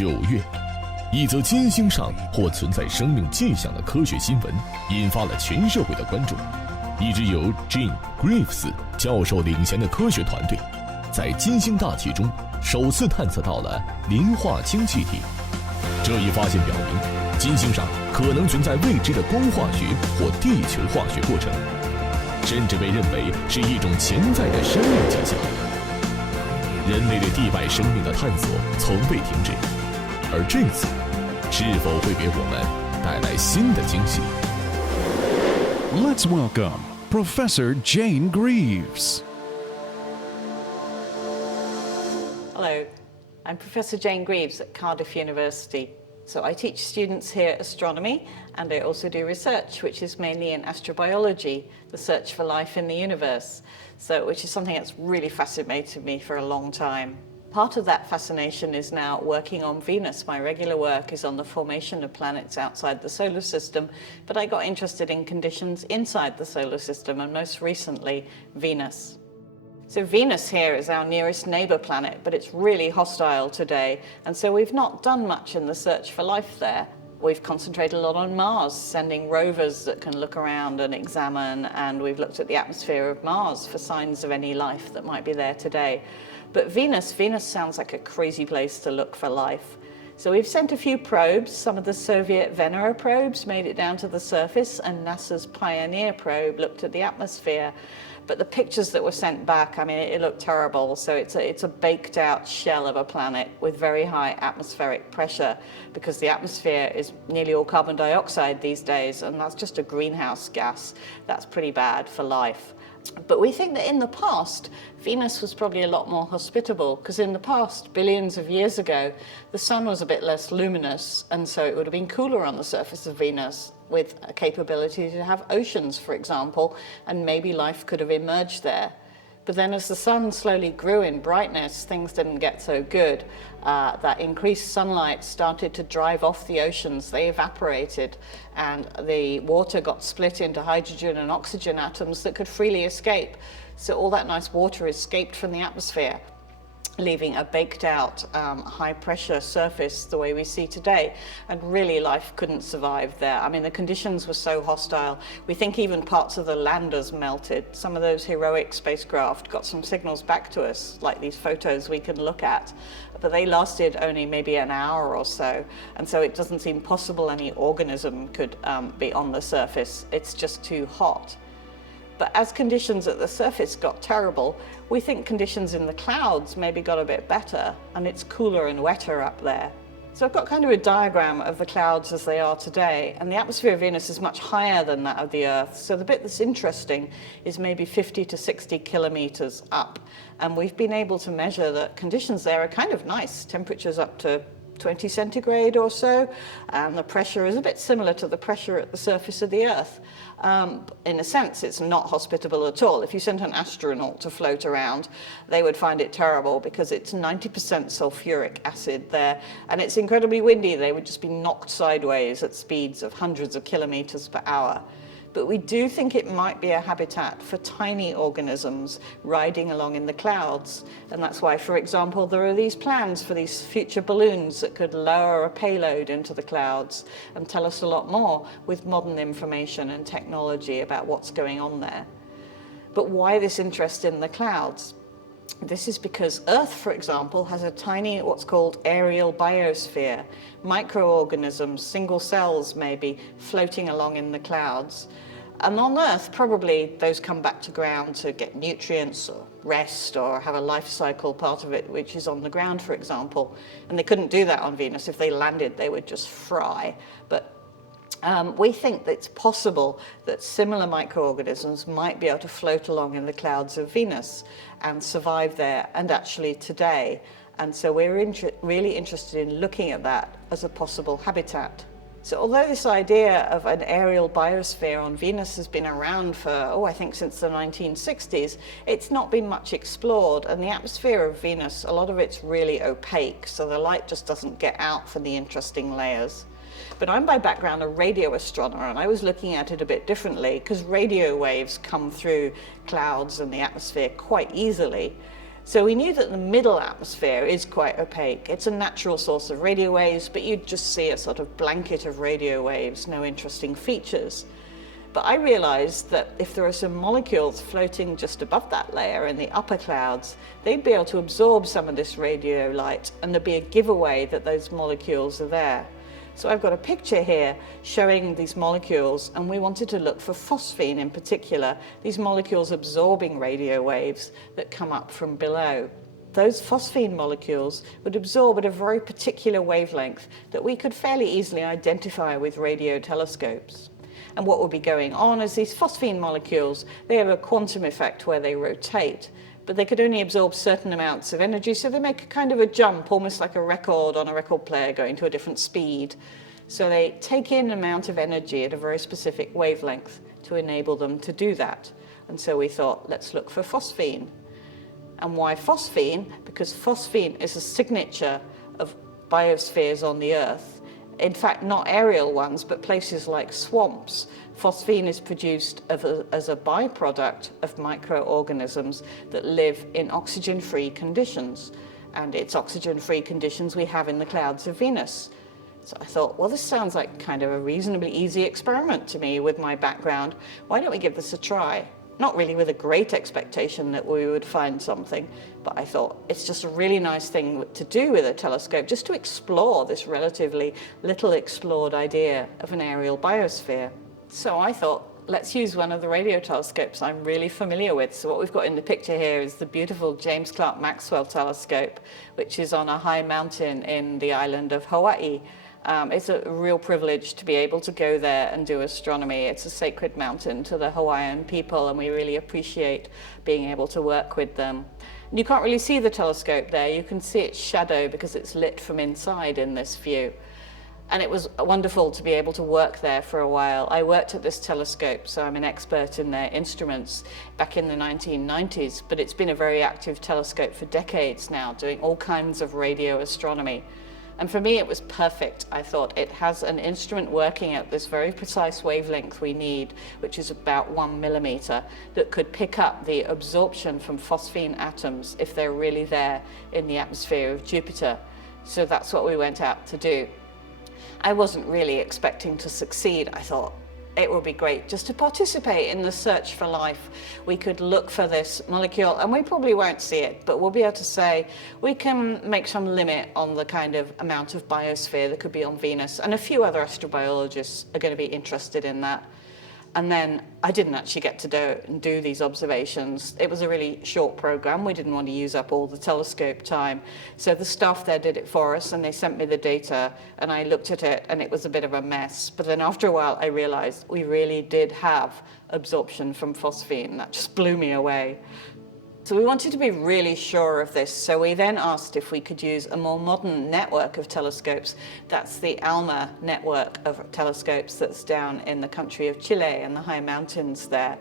9月，一则金星上或存在生命迹象的科学新闻引发了全社会的关注。一支由 Jane Greaves 教授领衔的科学团队，在金星大气中首次探测到了磷化氢气体。这一发现表明，金星上可能存在未知的光化学或地球化学过程，甚至被认为是一种潜在的生命迹象。人类对地外生命的探索从未停止，而这次是否会给我们带来新的惊喜？ Let's welcome Professor Jane Greaves. Hello, I'm Professor Jane Greaves at Cardiff University. So I teach students here astronomy, and I also do research, which is mainly in astrobiology, the search for life in the universe, which is something that's really fascinated me for a long time. Part of that fascination is now working on Venus. My regular work is on the formation of planets outside the solar system, but I got interested in conditions inside the solar system, and most recently, Venus. So Venus here is our nearest neighbor planet, but it's really hostile today, and so we've not done much in the search for life there. We've concentrated a lot on Mars, sending rovers that can look around and examine, and we've looked at the atmosphere of Mars for signs of any life that might be there today. But Venus sounds like a crazy place to look for life. So we've sent a few probes. Some of the Soviet Venera probes made it down to the surface, and NASA's Pioneer probe looked at the atmosphere. But the pictures that were sent back, I mean, it looked terrible. So it's a baked out shell of a planet with very high atmospheric pressure, because the atmosphere is nearly all carbon dioxide these days, and that's just a greenhouse gas. That's pretty bad for life. But we think that in the past, Venus was probably a lot more hospitable, because in the past, billions of years ago, the sun was a bit less luminous, and so it would have been cooler on the surface of Venus, with a capability to have oceans, for example, and maybe life could have emerged there. But then as the sun slowly grew in brightness, things didn't get so good. That increased sunlight started to drive off the oceans. They evaporated, and the water got split into hydrogen and oxygen atoms that could freely escape. So all that nice water escaped from the atmosphere, leaving a baked out high pressure surface the way we see today, and really life couldn't survive there. I mean, the conditions were so hostile. We think even parts of the landers melted. Some of those heroic spacecraft got some signals back to us, like these photos we can look at, but they lasted only maybe an hour or so, and so it doesn't seem possible any organism could be on the surface. It's just too hot. But as conditions at the surface got terrible, we think conditions in the clouds maybe got a bit better, and it's cooler and wetter up there. So I've got kind of a diagram of the clouds as they are today, and the atmosphere of Venus is much higher than that of the Earth. So the bit that's interesting is maybe 50 to 60 kilometers up, and we've been able to measure that conditions there are kind of nice, temperatures up to 20 centigrade or so, and the pressure is a bit similar to the pressure at the surface of the Earth. In a sense, it's not hospitable at all. If you sent an astronaut to float around, they would find it terrible, because it's 90% sulfuric acid there, and it's incredibly windy. They would just be knocked sideways at speeds of hundreds of kilometers per hour. But we do think it might be a habitat for tiny organisms riding along in the clouds. And that's why, for example, there are these plans for these future balloons that could lower a payload into the clouds and tell us a lot more with modern information and technology about what's going on there. But why this interest in the clouds? This is because Earth, for example, has a tiny, what's called aerial biosphere, microorganisms, single cells maybe, floating along in the clouds. And on Earth, probably those come back to ground to get nutrients or rest or have a life cycle part of it, which is on the ground, for example. And they couldn't do that on Venus. If they landed, they would just fry. But we think that it's possible that similar microorganisms might be able to float along in the clouds of Venus and survive there, and actually today. And so we're really interested in looking at that as a possible habitat. So although this idea of an aerial biosphere on Venus has been around for, I think since the 1960s, it's not been much explored. And the atmosphere of Venus, a lot of it's really opaque, so the light just doesn't get out from the interesting layers. But I'm by background a radio astronomer, and I was looking at it a bit differently, because radio waves come through clouds and the atmosphere quite easily. So we knew that the middle atmosphere is quite opaque. It's a natural source of radio waves, but you'd just see a sort of blanket of radio waves, no interesting features. But I realized that if there are some molecules floating just above that layer in the upper clouds, they'd be able to absorb some of this radio light, and there'd be a giveaway that those molecules are there. So I've got a picture here showing these molecules, and we wanted to look for phosphine in particular, these molecules absorbing radio waves that come up from below. Those phosphine molecules would absorb at a very particular wavelength that we could fairly easily identify with radio telescopes. And what would be going on is these phosphine molecules, they have a quantum effect where they rotate, but they could only absorb certain amounts of energy, so they make a kind of a jump, almost like a record on a record player going to a different speed. So they take in an amount of energy at a very specific wavelength to enable them to do that. And so we thought, let's look for phosphine. And why phosphine? Because phosphine is a signature of biospheres on the Earth. In fact, not aerial ones, but places like swamps. Phosphine is produced as a byproduct of microorganisms that live in oxygen-free conditions. And it's oxygen-free conditions we have in the clouds of Venus. So I thought, well, this sounds like kind of a reasonably easy experiment to me with my background. Why don't we give this a try? Not really with a great expectation that we would find something, but I thought it's just a really nice thing to do with a telescope, just to explore this relatively little explored idea of an aerial biosphere. So I thought, let's use one of the radio telescopes I'm really familiar with. So what we've got in the picture here is the beautiful James Clerk Maxwell telescope, which is on a high mountain in the island of Hawaii. It's a real privilege to be able to go there and do astronomy. It's a sacred mountain to the Hawaiian people, and we really appreciate being able to work with them. And you can't really see the telescope there. You can see its shadow because it's lit from inside in this view. And it was wonderful to be able to work there for a while. I worked at this telescope, so I'm an expert in their instruments back in the 1990s, but it's been a very active telescope for decades now, doing all kinds of radio astronomy. And for me, it was perfect. I thought it has an instrument working at this very precise wavelength we need, which is about 1 millimeter, that could pick up the absorption from phosphine atoms if they're really there in the atmosphere of Jupiter. So that's what we went out to do. I wasn't really expecting to succeed. I thought it would be great just to participate in the search for life. We could look for this molecule, and we probably won't see it, but we'll be able to say we can make some limit on the kind of amount of biosphere that could be on Venus, and a few other astrobiologists are going to be interested in that. And then I didn't actually get to do these observations. It was a really short program. We didn't want to use up all the telescope time. So the staff there did it for us, and they sent me the data, and I looked at it, and it was a bit of a mess. But then after a while, I realized we really did have absorption from phosphine. That just blew me away. So we wanted to be really sure of this, so we then asked if we could use a more modern network of telescopes. That's the ALMA network of telescopes that's down in the country of Chile and the high mountains there.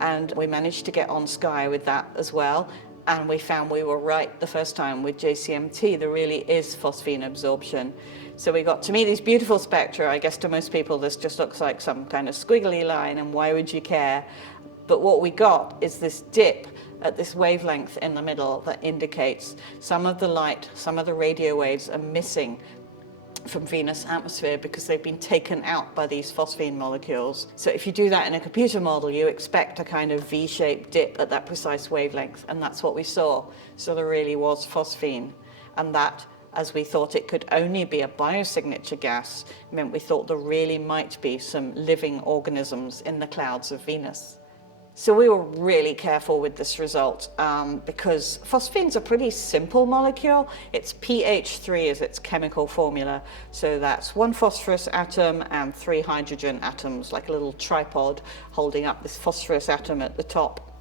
And we managed to get on sky with that as well. And we found we were right the first time with JCMT. There really is phosphine absorption. So we got to meet these beautiful spectra. I guess to most people this just looks like some kind of squiggly line, and why would you care? But what we got is this dip at this wavelength in the middle that indicates some of the light, some of the radio waves are missing from Venus' atmosphere because they've been taken out by these phosphine molecules. So if you do that in a computer model, you expect a kind of V-shaped dip at that precise wavelength, and that's what we saw. So there really was phosphine, and that, as we thought it could only be a biosignature gas, meant we thought there really might be some living organisms in the clouds of Venus. So we were really careful with this result because phosphine's a pretty simple molecule. It's pH3 is its chemical formula. So that's 1 phosphorus atom and 3 hydrogen atoms, like a little tripod holding up this phosphorus atom at the top.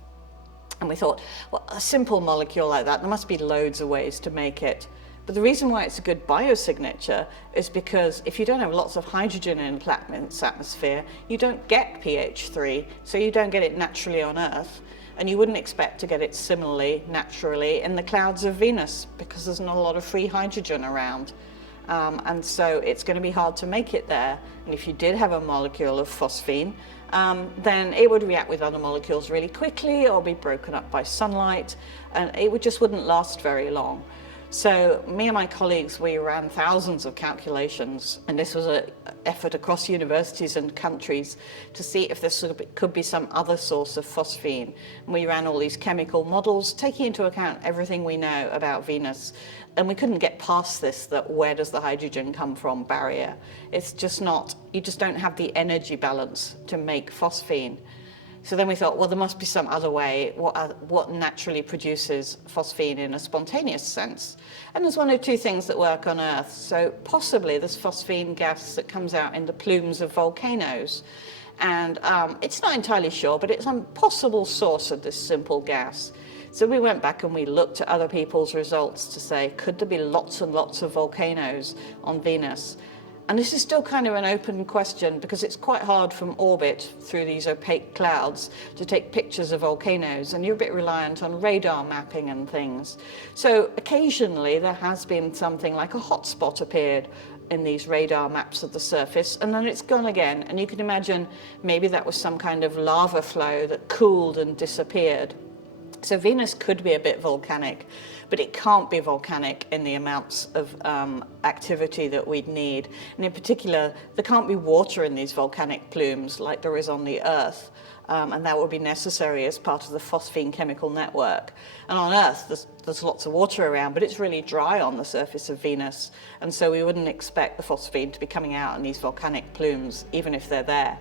And we thought, well, a simple molecule like that, there must be loads of ways to make it. But the reason why it's a good biosignature is because if you don't have lots of hydrogen in a planet's atmosphere, you don't get pH3, so you don't get it naturally on Earth, and you wouldn't expect to get it similarly, naturally, in the clouds of Venus, because there's not a lot of free hydrogen around. And so it's going to be hard to make it there. And if you did have a molecule of phosphine, then it would react with other molecules really quickly or be broken up by sunlight, and it just wouldn't last very long. So me and my colleagues, we ran thousands of calculations, and this was an effort across universities and countries to see if this could be some other source of phosphine. And we ran all these chemical models, taking into account everything we know about Venus. And we couldn't get past this, that where does the hydrogen come from barrier. It's just not, you just don't have the energy balance to make phosphine. So then we thought, well, there must be some other way. What naturally produces phosphine in a spontaneous sense? And there's one or two things that work on Earth. So possibly there's phosphine gas that comes out in the plumes of volcanoes. And it's not entirely sure, but it's a possible source of this simple gas. So we went back and we looked at other people's results to say, could there be lots and lots of volcanoes on Venus? And this is still kind of an open question because it's quite hard from orbit through these opaque clouds to take pictures of volcanoes, and you're a bit reliant on radar mapping and things. So occasionally there has been something like a hotspot appeared in these radar maps of the surface, and then it's gone again. And you can imagine maybe that was some kind of lava flow that cooled and disappeared. So Venus could be a bit volcanic, but it can't be volcanic in the amounts of activity that we'd need. And in particular, there can't be water in these volcanic plumes like there is on the Earth. And that would be necessary as part of the phosphine chemical network. And on Earth, there's lots of water around, but it's really dry on the surface of Venus. And so we wouldn't expect the phosphine to be coming out in these volcanic plumes, even if they're there.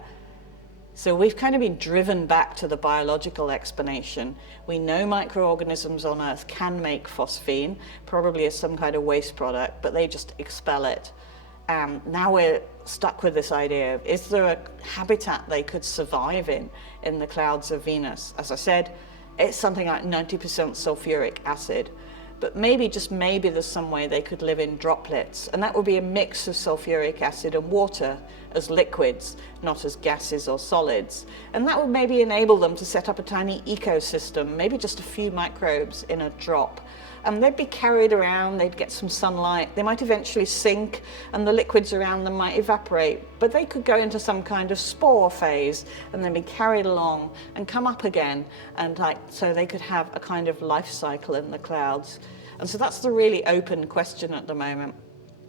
So we've kind of been driven back to the biological explanation. We know microorganisms on Earth can make phosphine, probably as some kind of waste product, but they just expel it. Now we're stuck with this idea of, is there a habitat they could survive in the clouds of Venus? As I said, it's something like 90% sulfuric acid. But maybe, just maybe, there's some way they could live in droplets, and that would be a mix of sulfuric acid and water as liquids, not as gases or solids. And that would maybe enable them to set up a tiny ecosystem, maybe just a few microbes in a drop. And they'd be carried around, they'd get some sunlight, they might eventually sink, and the liquids around them might evaporate, but they could go into some kind of spore phase and then be carried along and come up again, and so they could have a kind of life cycle in the clouds. And so that's the really open question at the moment.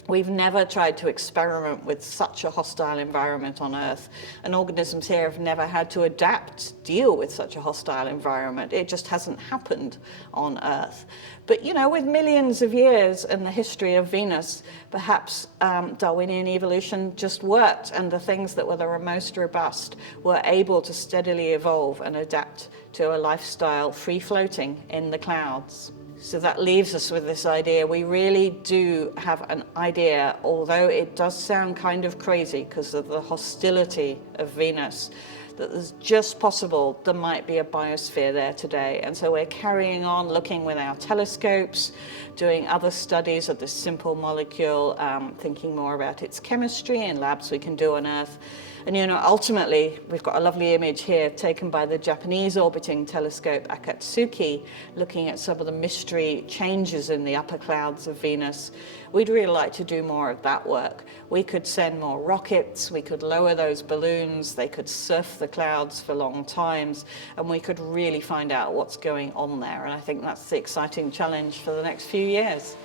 We've never tried to experiment with such a hostile environment on Earth, and organisms here have never had to adapt, deal with such a hostile environment. It just hasn't happened on Earth. But, you know, with millions of years in the history of Venus, perhaps Darwinian evolution just worked, and the things that were the most robust were able to steadily evolve and adapt to a lifestyle free-floating in the clouds. So that leaves us with this idea. We really do have an idea, although it does sound kind of crazy because of the hostility of Venus, that there's just possible there might be a biosphere there today. And so we're carrying on looking with our telescopes, doing other studies of this simple molecule, thinking more about its chemistry in labs we can do on Earth. And, you know, ultimately, we've got a lovely image here taken by the Japanese orbiting telescope Akatsuki, looking at some of the mystery changes in the upper clouds of Venus. We'd really like to do more of that work. We could send more rockets, we could lower those balloons, they could surf the clouds for long times, and we could really find out what's going on there. And I think that's the exciting challenge for the next few years.